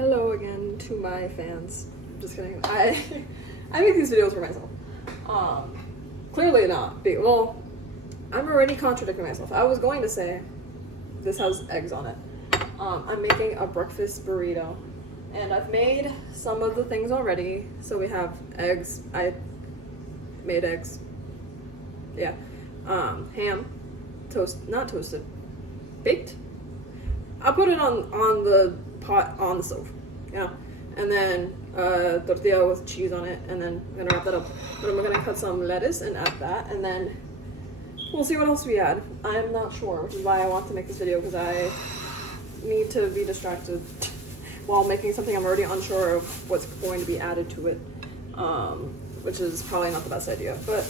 Hello again to my fans. Just kidding. I make these videos for myself. Clearly not. Well, I'm already contradicting myself. I was going to say this has eggs on it. I'm making a breakfast burrito, and I've made some of the things already. So we have eggs. I made eggs. Yeah. Ham, not toasted, baked. I'll put it on the pot on the stove, and then tortilla with cheese on it, and then I'm gonna wrap that up. But I'm gonna cut some lettuce and add that, and then we'll see what else we add. I'm not sure, which is why I want to make this video, because I need to be distracted while making something I'm already unsure of what's going to be added to it, which is probably not the best idea. But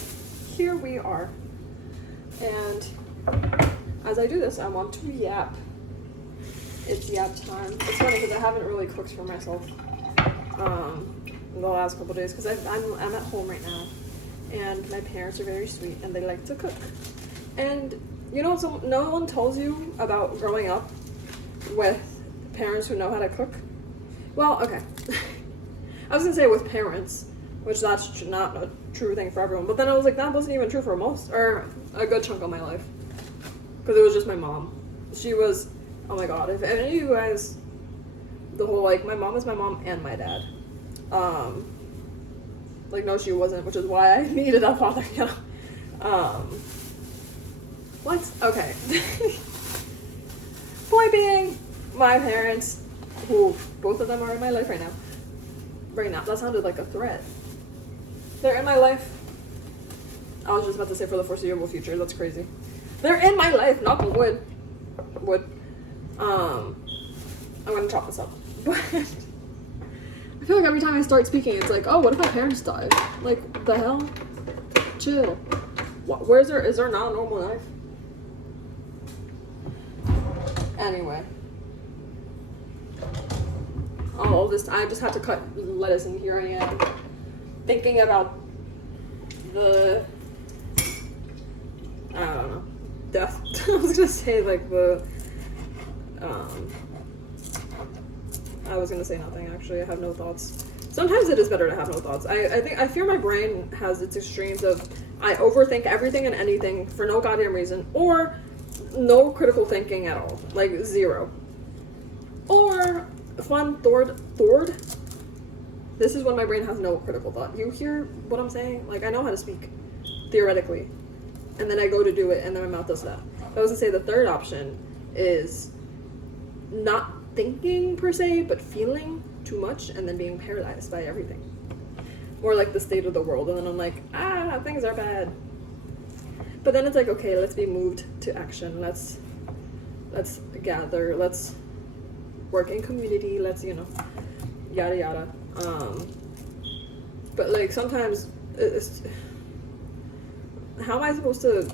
here we are, and as I do this, I want to yap. It's yap time. It's funny because I haven't really cooked for myself in the last couple days because I'm at home right now, and my parents are very sweet and they like to cook. And you know, so no one tells you about growing up with parents who know how to cook. Well, okay, I was gonna say with parents, which that's not a true thing for everyone. But then I was like, that wasn't even true for most or a good chunk of my life, because it was just my mom. She was. Oh my god, if any of you guys, the whole, like, my mom is my mom and my dad. Like, no, she wasn't, which is why I needed a father, What? Okay. Point being, my parents, who, both of them are in my life right now. Right now, that sounded like a threat. They're in my life. I was just about to say for the foreseeable future, that's crazy. They're in my life, knock on wood. I'm gonna chop this up. But I feel like every time I start speaking, it's like, oh, what if my parents died? Like, the hell? Chill. Is there not a normal life? Anyway. All this, I just had to cut lettuce, and here I am thinking about the, I don't know, death. I was gonna say, like, I was gonna say nothing, actually. I have no thoughts. Sometimes it is better to have no thoughts. I fear my brain has its extremes of I overthink everything and anything for no goddamn reason, or no critical thinking at all. Like, zero. Or fun thord. This is when my brain has no critical thought. You hear what I'm saying? Like, I know how to speak, theoretically. And then I go to do it, and then my mouth does that. I was gonna say the third option is not thinking per se, but feeling too much and then being paralyzed by everything. More like the state of the world, and then I'm like, things are bad. But then it's like, okay, let's be moved to action. Let's gather, let's work in community, let's, yada yada. But like sometimes it's, how am I supposed to,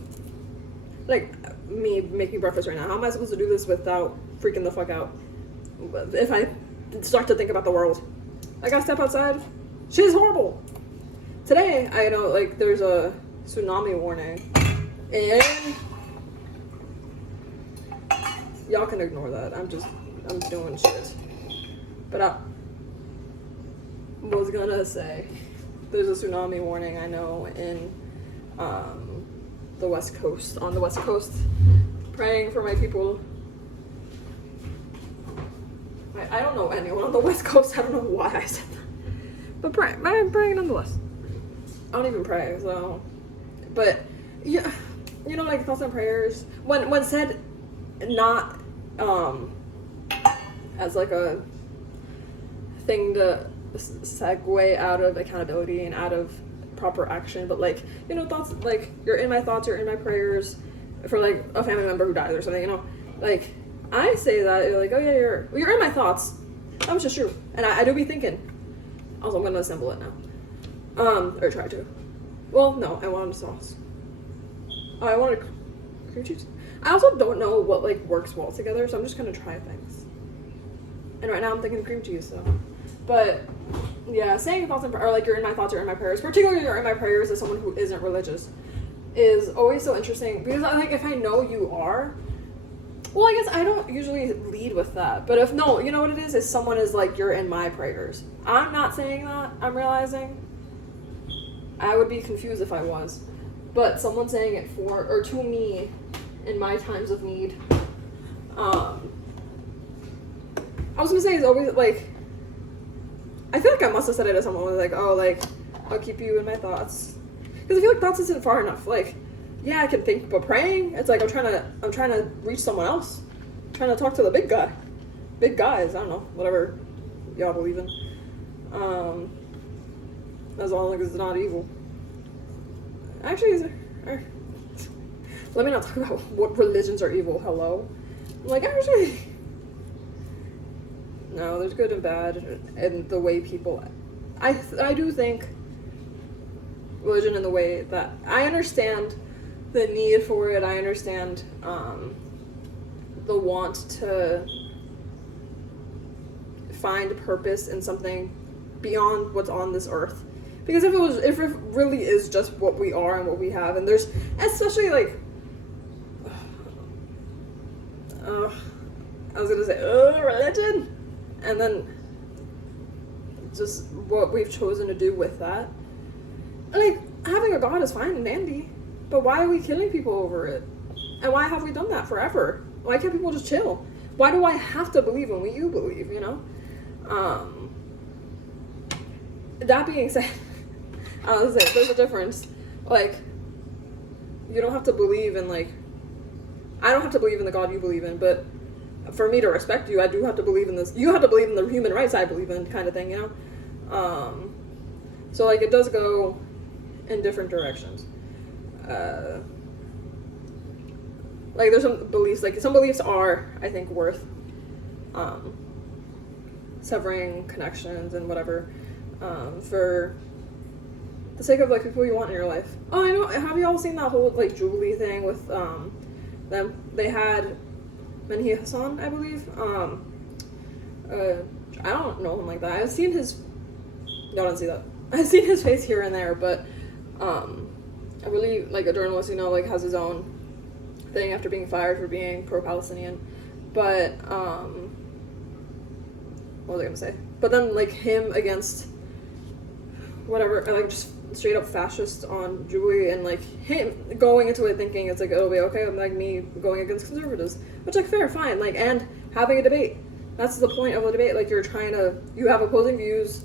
like me making breakfast right now, how am I supposed to do this without freaking the fuck out? If I start to think about the world, I gotta step outside. Shit's horrible. Today, I know, like, there's a tsunami warning, and y'all can ignore that. I'm doing shit. But I was gonna say, there's a tsunami warning, I know, in the West Coast, on the West Coast, praying for my people. I don't know anyone on the West Coast. I don't know why I said that. But I'm praying nonetheless. I don't even pray, so. But, yeah, like thoughts and prayers. When said not as like a thing to segue out of accountability and out of proper action, but like, thoughts, like, you're in my thoughts, you're in my prayers for like a family member who dies or something, like, I say that, you're like, oh yeah, you're in my thoughts. That was just true. And I do be thinking. Also, I'm gonna assemble it now. Or try to. Well, no, I wanted sauce. Oh, I wanted cream cheese. I also don't know what, like, works well together, so I'm just gonna try things. And right now I'm thinking cream cheese, so. But, yeah, saying thoughts or like, you're in my thoughts, you're in my prayers, particularly you're in my prayers as someone who isn't religious, is always so interesting, because, like, if I know you are, Well, I guess I don't usually lead with that. But if, no, you know what it is? If someone is like, you're in my prayers. I'm not saying that, I'm realizing. I would be confused if I was. But someone saying it for, or to me, in my times of need. I was gonna say, it's always, like, I feel like I must have said it to someone who was like, oh, like, I'll keep you in my thoughts. Because I feel like thoughts isn't far enough. Like, yeah, I can think, but praying, it's like I'm trying to reach someone else. I'm trying to talk to the big guy. Big guys, I don't know, whatever y'all believe in. As long as it's not evil. Actually, let me not talk about what religions are evil. Hello? Like, actually, no, there's good and bad, and the way people, I do think religion in the way that I understand the need for it. I understand the want to find purpose in something beyond what's on this earth. Because if it really is just what we are and what we have, and there's especially like, I was gonna say religion, and then just what we've chosen to do with that. Like, having a god is fine and dandy, but why are we killing people over it? And why have we done that forever? Why can't people just chill? Why do I have to believe in what you believe, you know? That being said, I was saying, there's a difference. Like, you don't have to believe in, like, I don't have to believe in the God you believe in, but for me to respect you, I do have to believe in this. You have to believe in the human rights I believe in, kind of thing, you know? So, like, it does go in different directions. Like, there's some beliefs, like, some beliefs are, I think, worth severing connections and whatever, for the sake of, like, people you want in your life. Oh, I know, have you all seen that whole, like, Jubilee thing with them? They had Menhi Hassan, I believe. I don't know him like that. I've seen his, no, I don't see that. I've seen his face here and there, but I really, like, a journalist, you know, like, has his own thing after being fired for being pro-Palestinian. But what was I gonna say? But then, like, him against whatever, like, just straight up fascist on Jubilee, and, like, him going into it thinking it's like, it'll be okay, like me going against conservatives, which, like, fair, fine, like, and having a debate. That's the point of a debate. Like, you have opposing views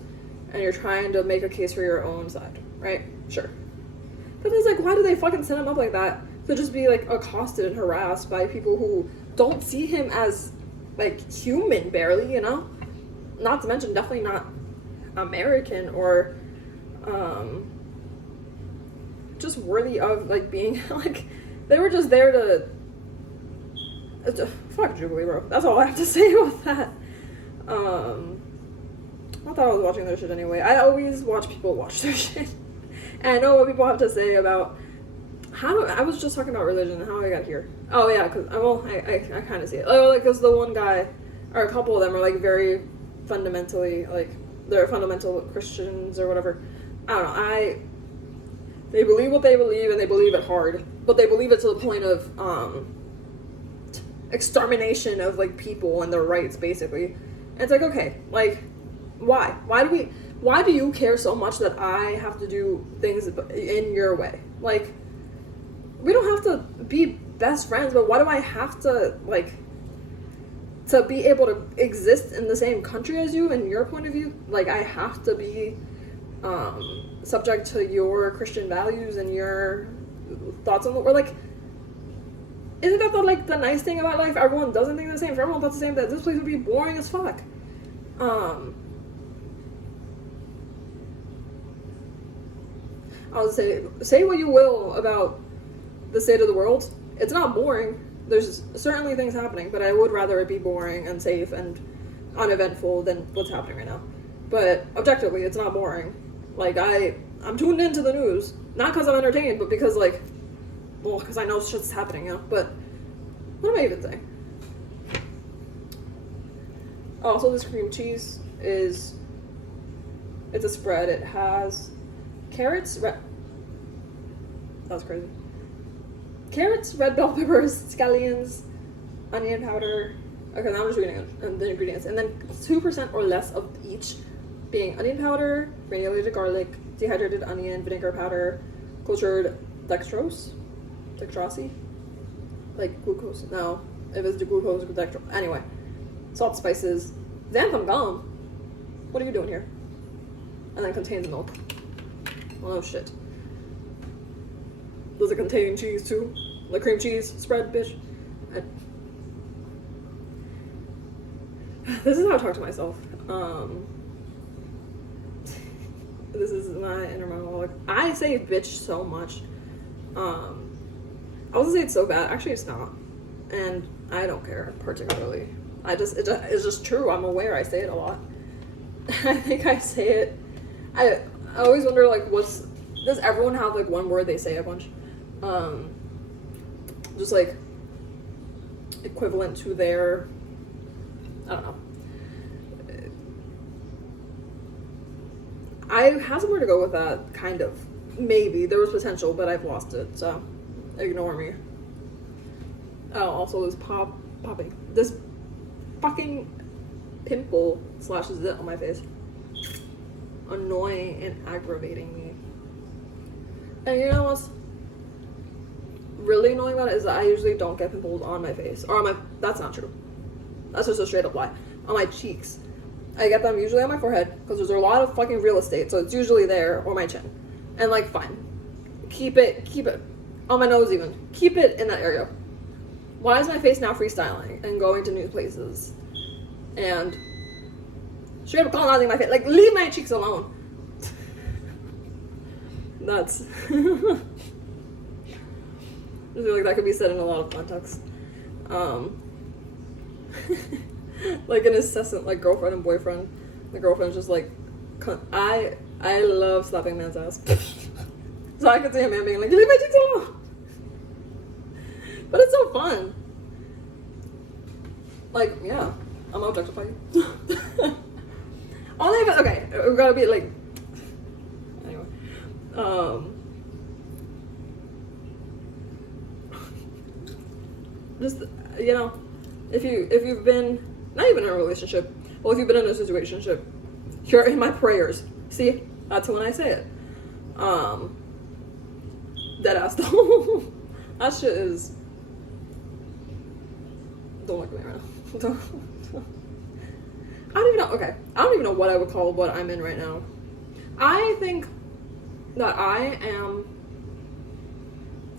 and you're trying to make a case for your own side, right? Sure. But it's like, why do they fucking set him up like that? To just be, like, accosted and harassed by people who don't see him as, like, human, barely, you know? Not to mention, definitely not American or, just worthy of, like, being, like, they were just there to, fuck Jubilee, bro. That's all I have to say about that. I thought I was watching their shit anyway. I always watch people watch their shit. And I know what people have to say about I was just talking about religion and how I got here. Oh, yeah, because, well, I kind of see it. Oh, like, because the one guy, or a couple of them are, like, very fundamentally, like, they're fundamental Christians or whatever. I don't know, they believe what they believe, and they believe it hard, but they believe it to the point of, extermination of, like, people and their rights, basically. And it's like, okay, like, why? Why do you care so much that I have to do things in your way? Like, we don't have to be best friends, but why do I have to, like, to be able to exist in the same country as you and your point of view? Like, I have to be subject to your Christian values and your thoughts on the world. Like, isn't that the nice thing about life? Everyone doesn't think the same. If everyone thought the same, that this place would be boring as fuck. I would say what you will about the state of the world. It's not boring. There's certainly things happening, but I would rather it be boring and safe and uneventful than what's happening right now. But objectively, it's not boring. Like, I'm tuned into the news, not because I'm entertained, but because, like, well, because I know shit's happening, you know? But what am I even saying? Oh, so this cream cheese it's a spread. It has carrots, that was crazy. Carrots, red bell peppers, scallions, onion powder. Okay, now I'm just reading the ingredients. And then 2% or less of each being onion powder, granulated garlic, dehydrated onion, vinegar powder, cultured dextrose? Like glucose. No, if it's the glucose, dextrose. Anyway, salt, spices, xanthan gum. What are you doing here? And then contains milk. Oh shit. Does it contain cheese too? Like cream cheese spread, bitch? This is how I talk to myself. This is my inner monologue. I say bitch so much. I was gonna say it's so bad. Actually, it's not. And I don't care particularly. It's just true. I'm aware I say it a lot. I think I say it. I always wonder, like, does everyone have, like, one word they say a bunch? Just, like, equivalent to their, I don't know. I had somewhere to go with that, kind of. Maybe. There was potential, but I've lost it, so ignore me. Oh, also this popping. This fucking pimple / zit on my face. Annoying and aggravating me. And you know what's really annoying about it is that I usually don't get pimples on my face. Or on my, that's not true. That's just a straight up lie. On my cheeks. I get them usually on my forehead, because there's a lot of fucking real estate, so it's usually there, or my chin. And like, fine. Keep it. On my nose even. Keep it in that area. Why is my face now freestyling and going to new places? And straight up colonizing my face. Like, leave my cheeks alone. That's... I feel like that could be said in a lot of contexts. Like an incessant, like, girlfriend and boyfriend. The girlfriend's just like, I love slapping man's ass. So I could see a man being like, leave my cheeks alone. But it's so fun. Like, yeah, I'm objectifying you. Okay, we've got to be like, anyway. Just, you know, if you've been, not even in a relationship, well, if you've been in a situationship, you're in my prayers. See, that's when I say it. Dead ass though. That shit is, don't look at me right now. I don't even know, okay, I don't even know what I would call what I'm in right now. I think that I am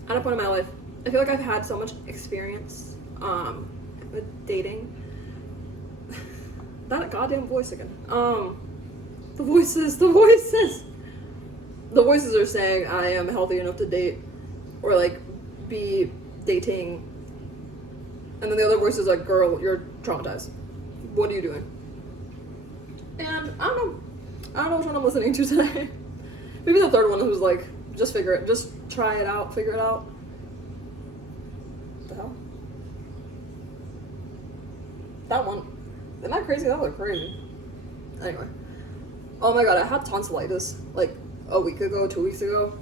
at a point in my life, I feel like I've had so much experience with dating. That goddamn voice again. The voices are saying I am healthy enough to date or like be dating, and then the other voice is like, girl, you're traumatized, what are you doing? And I don't know which one I'm listening to today. Maybe the third one who's like, just try it out, figure it out. What the hell? That one, am I crazy? That was crazy. Anyway, oh my god, I had tonsillitis like a week ago, 2 weeks ago.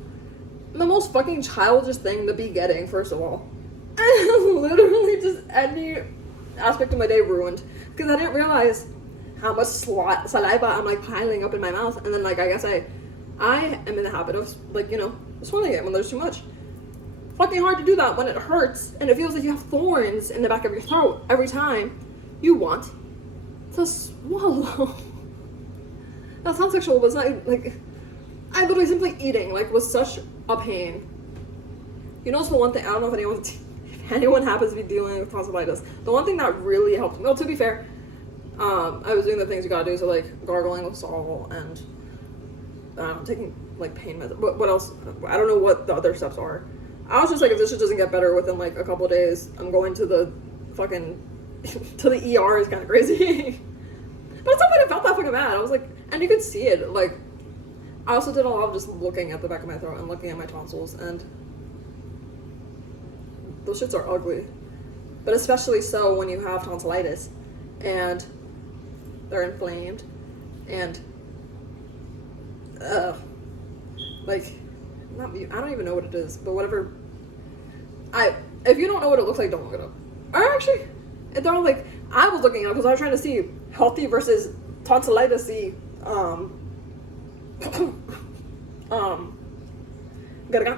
The most fucking childish thing to be getting, first of all. And literally just any aspect of my day ruined. Because I didn't realize how much saliva I'm like piling up in my mouth. And then like, I guess I am in the habit of like, you know, swallowing it when there's too much. Fucking hard to do that when it hurts and it feels like you have thorns in the back of your throat every time you want to swallow. That sounds sexual, but it's not like, I literally simply eating like was such a pain. You know, it's the one thing, I don't know if anyone happens to be dealing with tonsillitis. The one thing that really helped me, well, to be fair, I was doing the things you gotta do, so like gargling with salt and taking like pain meds. What else? I don't know what the other steps are. I was just like, if this shit doesn't get better within like a couple of days, I'm going to the fucking to the ER. Is kind of crazy. But at some point I felt that fucking bad. I was like, and you could see it. Like, I also did a lot of just looking at the back of my throat and looking at my tonsils, and those shits are ugly. But especially so when you have tonsillitis and they're inflamed and like, I don't even know what it is, but whatever. If you don't know what it looks like, don't look it up. Or actually, And they're all like, I was looking up because I was trying to see healthy versus tonsillitis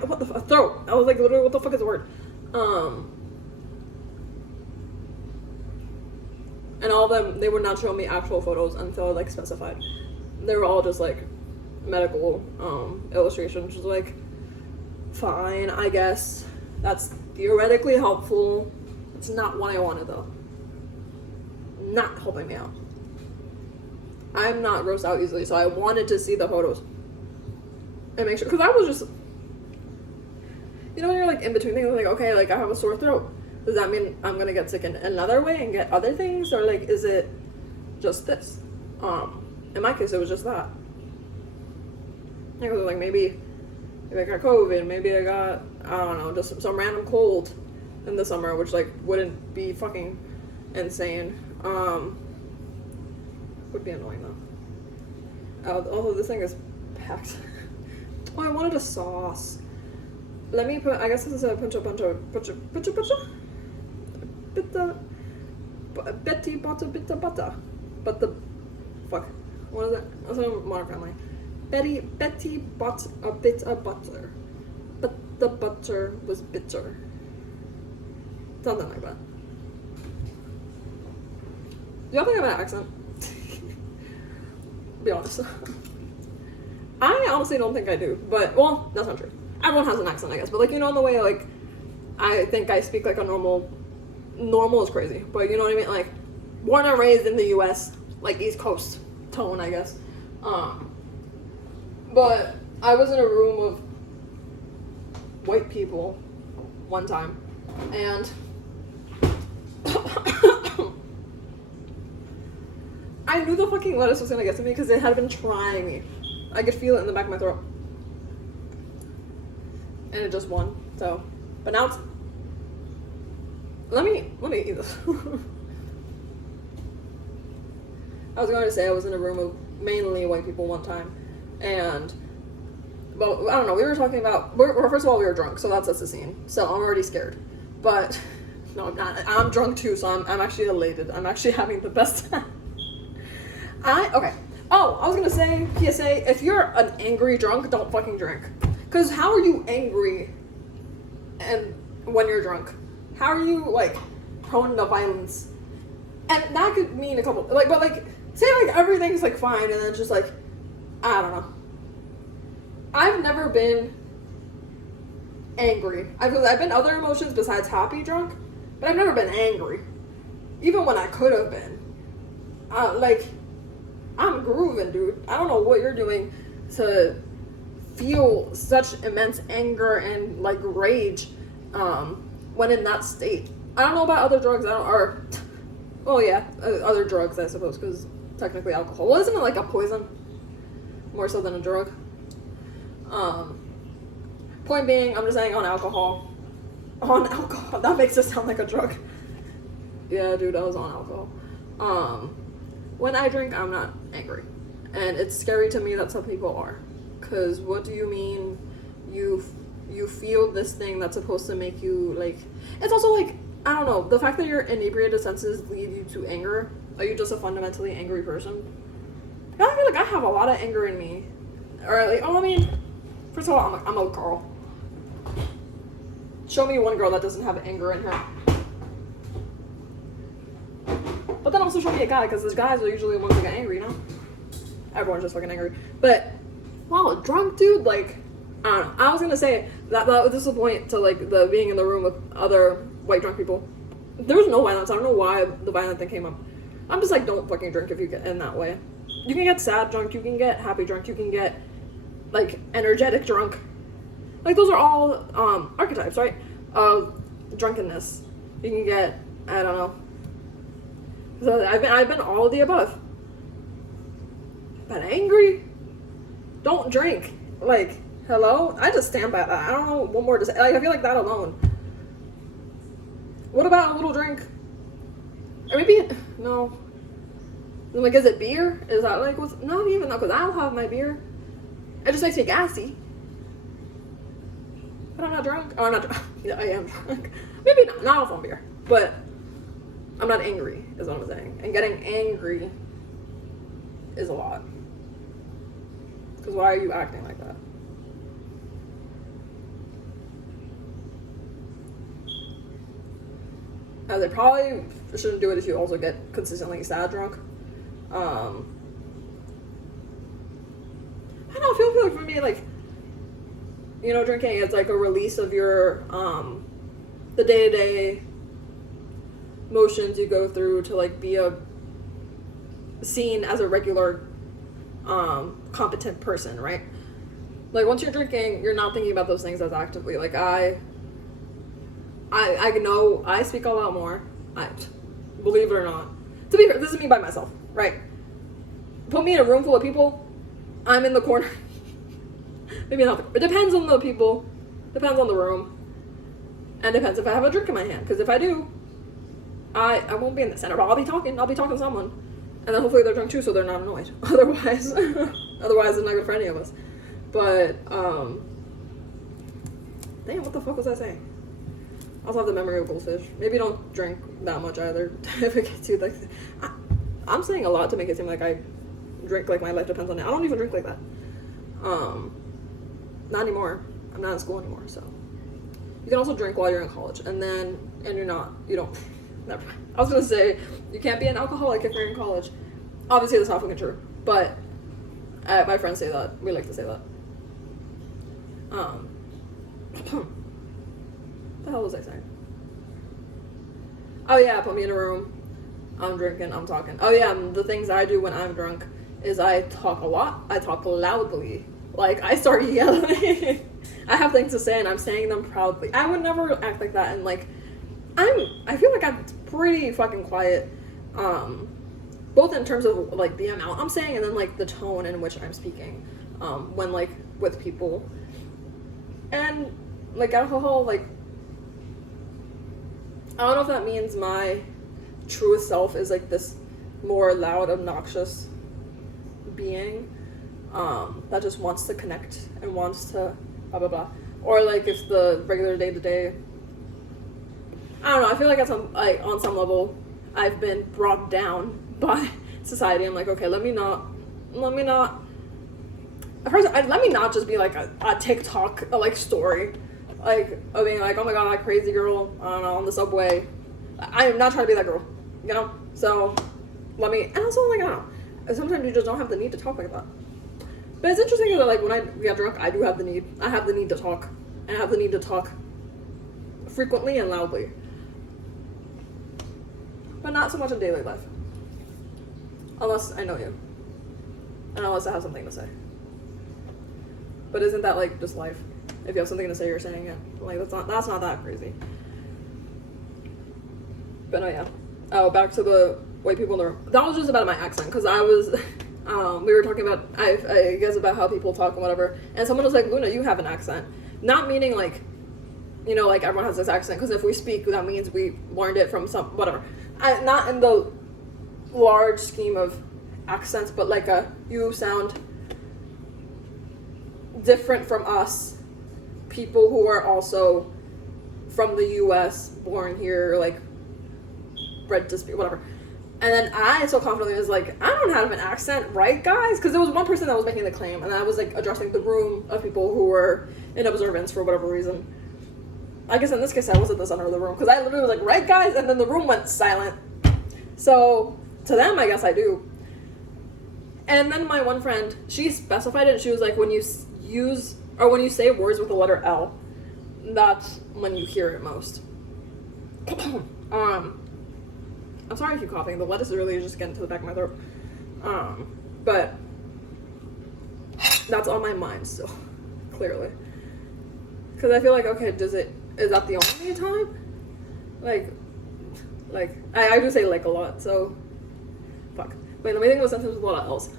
what the throat. I was like, literally, what the fuck is the word? And all of them, they would not show me actual photos until like specified. They were all just like medical illustrations. Just like, fine, I guess that's theoretically helpful. It's not what I wanted though. Not helping me out. I'm not grossed out easily, so I wanted to see the photos and make sure, because I was just, you know, when you're like in between things, like, okay, like I have a sore throat. Does that mean I'm gonna get sick in another way and get other things, or like is it just this? In my case, it was just that. It was like maybe I got COVID, maybe I got, I don't know, just some random cold in the summer, which like wouldn't be fucking insane. Would be annoying though. Although this thing is packed. Oh, I wanted a sauce. Let me put, I guess this is a Betty butter. But the fuck. What is it? That's a Modern Family. Betty bought a bit of butter. But the butter was bitter. Something like that. Do y'all think I have an accent? Be honest. I honestly don't think I do, but, well, that's not true. Everyone has an accent, I guess, but, like, you know, in the way, like, I think I speak like a normal is crazy, but you know what I mean? Like, born and raised in the U.S., like, East Coast tone, I guess. But I was in a room of white people one time, and I knew the fucking lettuce was gonna get to me because it had been trying me. I could feel it in the back of my throat. And it just won. So, but now it's, let me eat this. I was going to say I was in a room of mainly white people one time, and, well, I don't know, we were talking about, first of all, we were drunk, so that sets the scene. So I'm already scared. But, no, I'm not. I'm drunk too, so I'm actually elated. I'm actually having the best time. Okay. Oh, I was gonna say, PSA, if you're an angry drunk, don't fucking drink. Because how are you angry and when you're drunk? How are you, like, prone to violence? And that could mean a couple, like, but, like, say, like, everything's, like, fine, and then it's just, like, I don't know. I've never been angry. I've been other emotions besides happy drunk, but I've never been angry. Even when I could have been. Like, I'm grooving, dude. I don't know what you're doing to feel such immense anger and, like, rage when in that state. I don't know about other drugs. Other drugs, I suppose, because technically alcohol. Well, isn't it like a poison? More so than a drug. Point being, I'm just saying on alcohol. On alcohol. That makes it sound like a drug. Yeah, dude, I was on alcohol. When I drink, I'm not angry. And it's scary to me that some people are. Because what do you mean you feel this thing that's supposed to make you, like... It's also, like, I don't know, the fact that your inebriated senses lead you to anger. Are you just a fundamentally angry person? I feel like I have a lot of anger in me. Or, like, I mean, first of all, I'm a girl. Show me one girl that doesn't have anger in her. But then also show me a guy, because those guys are usually the ones that get angry, you know? Everyone's just fucking angry. But, wow, a drunk dude, like, I don't know. I was gonna say that this is the point to, like, the being in the room with other white drunk people. There was no violence. I don't know why the violent thing came up. I'm just like, don't fucking drink if you get in that way. You can get sad drunk, you can get happy drunk, you can get, like, energetic drunk. Like, those are all archetypes, right? Of drunkenness. You can get, I don't know. So I've been all of the above. But angry? Don't drink. Like, hello? I just stand by that. I don't know what more to say. Like, I feel like that alone. What about a little drink? Or maybe, no. Like, is it beer? Is that like, not even though, because I'll have my beer. It just makes me gassy. But I'm not drunk. Oh, I'm not drunk. Yeah, I am drunk. Maybe not off on beer. But I'm not angry, is what I'm saying. And getting angry is a lot. Because why are you acting like that? As I probably shouldn't do it if you also get consistently sad drunk. I don't know, I feel like for me, like, you know, drinking is like a release of your, the day-to-day motions you go through to like be seen as a regular, competent person, right? Like once you're drinking, you're not thinking about those things as actively. Like I know I speak a lot more. Believe it or not. To be fair, this is me by myself, right? Put me in a room full of people, I'm in the corner. Maybe not. It depends on the people, depends on the room, and depends if I have a drink in my hand. Because if I do, I won't be in the center, but I'll be talking to someone. And then hopefully they're drunk too, so they're not annoyed. Otherwise it's not good for any of us. But, damn, what the fuck was I saying? I also have the memory of goldfish. Maybe don't drink that much either. If it gets too, like, I'm saying a lot to make it seem like I drink like my life depends on it. I don't even drink like that. Not anymore. I'm not in school anymore, so. You can also drink while you're in college, and you don't, never mind. I was gonna say, you can't be an alcoholic if you're in college. Obviously, that's not fucking true, but my friends say that. We like to say that. What the hell was I saying? Oh yeah, put me in a room. I'm drinking, I'm talking. Oh yeah, the things I do when I'm drunk is I talk a lot. I talk loudly. Like, I start yelling. I have things to say and I'm saying them proudly. I would never act like that, and like, I feel like I'm pretty fucking quiet, both in terms of like the amount I'm saying and then like the tone in which I'm speaking, when like with people. And like alcohol, like, I don't know if that means my truest self is like this more loud, obnoxious being, that just wants to connect and wants to blah blah blah, or like if the regular day-to-day, I don't know, I feel like on some level I've been brought down by society. I'm like, okay, let me not just be like a TikTok like story, like of being like, oh my god, that crazy girl, I don't know, on the subway. I am not trying to be that girl, you know? So and also, like, I don't know, sometimes you just don't have the need to talk like that. But it's interesting that like when I get drunk, I have the need to talk, and I have the need to talk frequently and loudly, but not so much in daily life, unless I know you and unless I have something to say. But isn't that like just life? If you have something to say, you're saying it. Like, that's not that crazy. But no, yeah. Oh, back to the white people in the room. That was just about my accent, because I was we were talking about, I guess, about how people talk and whatever, and someone was like, Luna, you have an accent. Not meaning like, you know, like everyone has this accent, because if we speak, that means we learned it from some, whatever. Not in the large scheme of accents, but like you sound different from us, people who are also from the US, born here, like bred to speak, whatever. And then I so confidently was like, I don't have an accent, right, guys? Because there was one person that was making the claim, and I was like addressing the room of people who were in observance for whatever reason. I guess in this case I was at the center of the room, because I literally was like, right, guys? And then the room went silent. So to them, I guess I do. And then my one friend, she specified it, and she was like, when you say words with the letter L, that's when you hear it most. I'm sorry if you're coughing. The lettuce is really just getting to the back of my throat. But that's on my mind still, clearly. Because I feel like, okay, is that the only time? Like, I do say like a lot, so, fuck. Wait, let me think of a sentence with a lot of L's.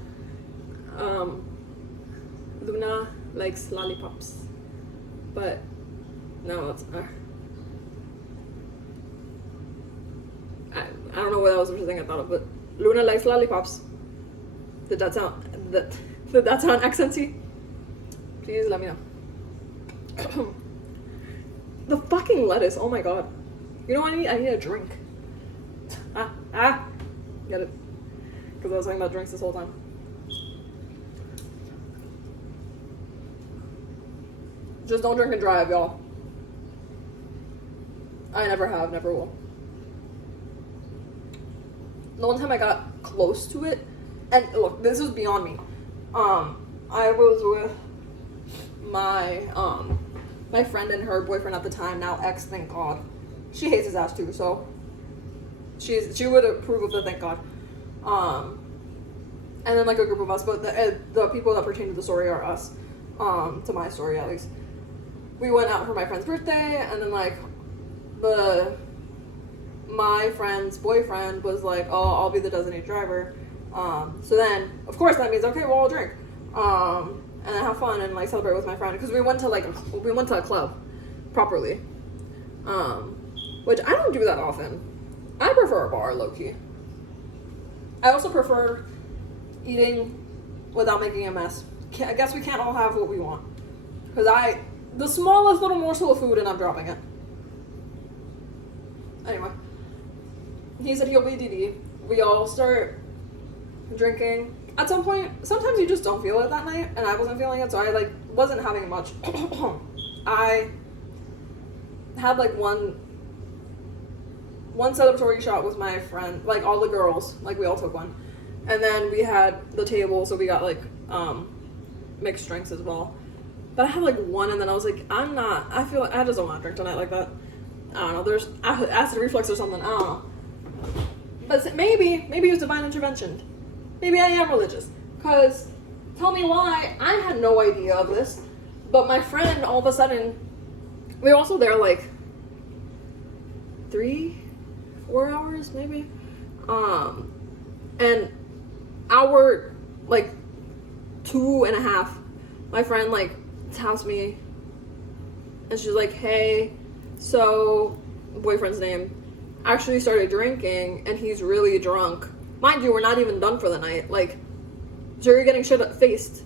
Luna likes lollipops. But, no, it's, I don't know what that was the first thing I thought of, but Luna likes lollipops. Did that sound accenty? Please let me know. The fucking lettuce, oh my god. You know what I need? I need a drink. Ah, get it? Because I was talking about drinks this whole time. Just don't drink and drive, y'all. I never have, never will. The one time I got close to it, and look, this is beyond me. I was with my my friend and her boyfriend at the time, now ex, thank God. She hates his ass too, so she would approve of it, thank God. And then like a group of us, but the people that pertain to the story are us. To my story at least. We went out for my friend's birthday, and then like my friend's boyfriend was like, oh, I'll be the designated driver. So then, of course, that means, okay, well, I'll drink. And then have fun and like celebrate with my friend. Because we went to a club, properly. Which I don't do that often. I prefer a bar, low-key. I also prefer eating without making a mess. I guess we can't all have what we want. Because the smallest little morsel of food and I'm dropping it. Anyway. He said he'll be DD. We all start drinking. At some point, sometimes you just don't feel it that night, and I wasn't feeling it, so I like wasn't having much. I had like one celebratory shot with my friend, like all the girls, like we all took one. And then we had the table, so we got like mixed drinks as well. But I had like one, and then I was like, I just don't want to drink tonight like that. I don't know, there's acid reflux or something, I don't know. But maybe it was divine intervention. Maybe I am religious. Because, tell me why, I had no idea of this. But my friend, all of a sudden, we were also there like 3-4 hours maybe. And hour like 2.5, my friend like taps me and she's like, hey, so boyfriend's name actually started drinking and he's really drunk. Mind you, we're not even done for the night. Like, so you're getting shit-faced.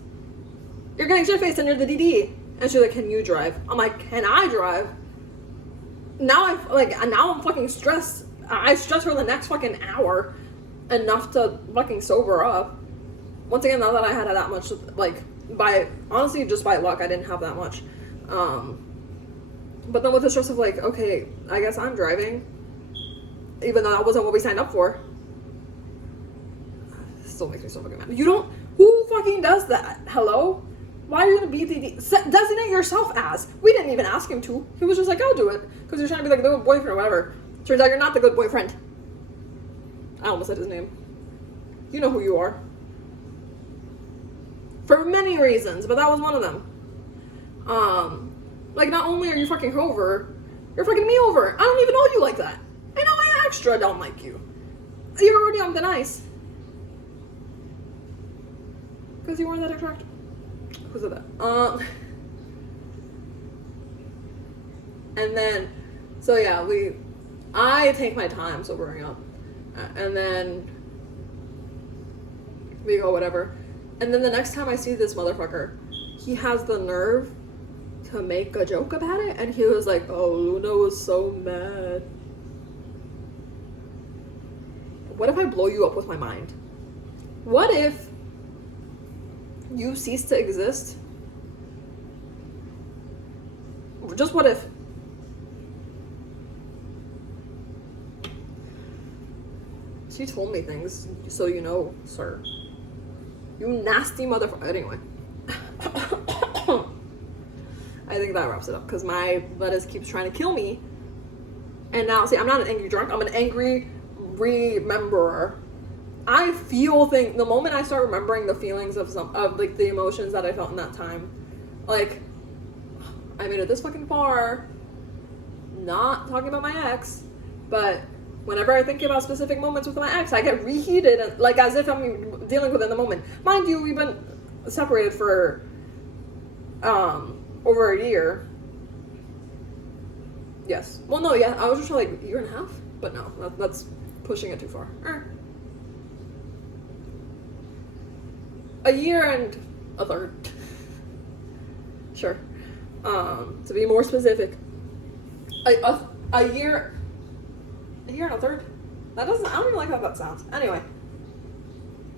You're getting shit-faced and you're the DD. And she's like, can you drive? I'm like, can I drive? Now I'm fucking stressed. I stressed for the next fucking hour enough to fucking sober up. Once again, not that I had that much, like, honestly, just by luck, I didn't have that much. But then with the stress of like, okay, I guess I'm driving, even though that wasn't what we signed up for. It still makes me so fucking mad. Who fucking does that? Hello? Why are you gonna be the designate yourself as? We didn't even ask him to. He was just like, I'll do it. Because you're trying to be like the good boyfriend or whatever. Turns out you're not the good boyfriend. I almost said his name. You know who you are. For many reasons, but that was one of them. Like, not only are you fucking over, you're fucking me over. I don't even know you like that. I know I extra don't like you. You're already on thin ice. Because you weren't that attractive. Who said that? And then, so yeah, I take my time sobering up. And then we go whatever. And then the next time I see this motherfucker, he has the nerve to make a joke about it. And he was like, oh, Luna was so mad. What if I blow you up with my mind? What if you cease to exist? Just what if? She told me things, so you know, sir. You nasty motherfucker. Anyway. I think that wraps it up, because my lettuce keeps trying to kill me. And now, see, I'm not an angry drunk. I'm an angry rememberer. I feel things. The moment I start remembering the feelings of like the emotions that I felt in that time, like, I made it this fucking far. Not talking about my ex, but whenever I think about specific moments with my ex, I get reheated, and, like, as if I'm dealing with it in the moment. Mind you, we've been separated for over a year. Yes. Well, no, yeah, I was just like a year and a half, but no, that's pushing it too far. A year and a third. Sure. To be more specific, a year and a third. I don't even like how that sounds. Anyway,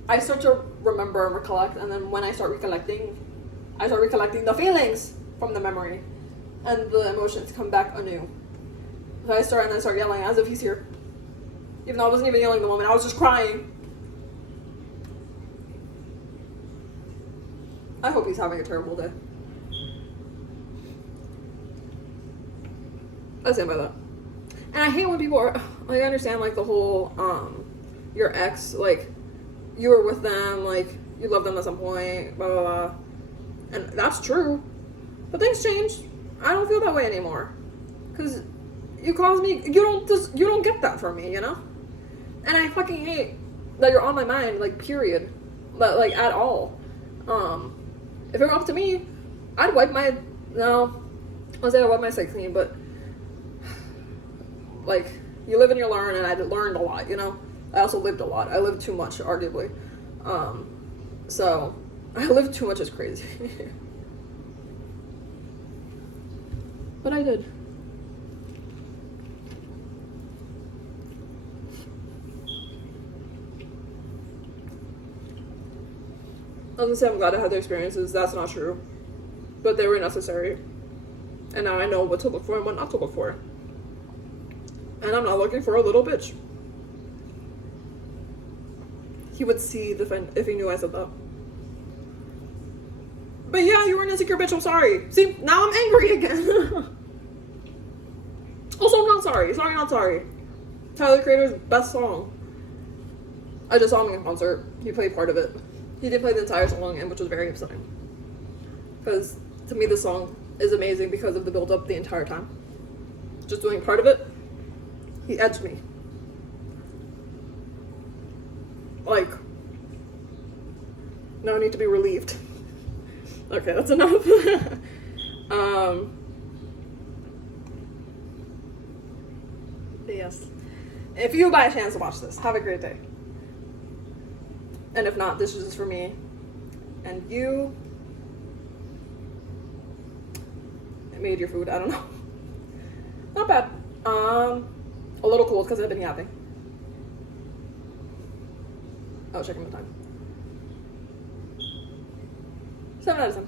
I start to remember and recollect, and then when I start recollecting the feelings from the memory, and the emotions come back anew. So I start yelling as if he's here. Even though I wasn't even yelling at the moment, I was just crying. I hope he's having a terrible day. I stand by that. And I hate when people are, like, I understand, like, the whole, your ex, like, you were with them, like, you loved them at some point, blah, blah, blah. And that's true. But things changed. I don't feel that way anymore. Because you caused me, you don't get that from me, you know? And I fucking hate that you're on my mind, like, period. But, like, at all. If it were up to me, I'd wipe my, no, I'll say I'd wipe my slate clean, but, like, you live and you learn, and I learned a lot, you know? I also lived a lot. I lived too much, arguably. So, I lived too much is crazy. But I did. I was gonna say I'm glad I had the experiences. That's not true. But they were necessary. And now I know what to look for and what not to look for. And I'm not looking for a little bitch. He would see if he knew I said that. But yeah, you were an insecure bitch, I'm sorry. See, now I'm angry again. Also, I'm not sorry. Sorry, not sorry. Tyler Creator's best song. I just saw him in concert. He played part of it. He did play the entire song, and which was very upsetting. Because to me, this song is amazing because of the build-up the entire time. Just doing part of it, he edged me. Like, now I need to be relieved. Okay, that's enough. Yes. If you by chance watch this, have a great day. And if not, this is just for me. And you made your food. I don't know. Not bad. A little cold because I've been yapping. Oh, checking the time. 7 out of 10.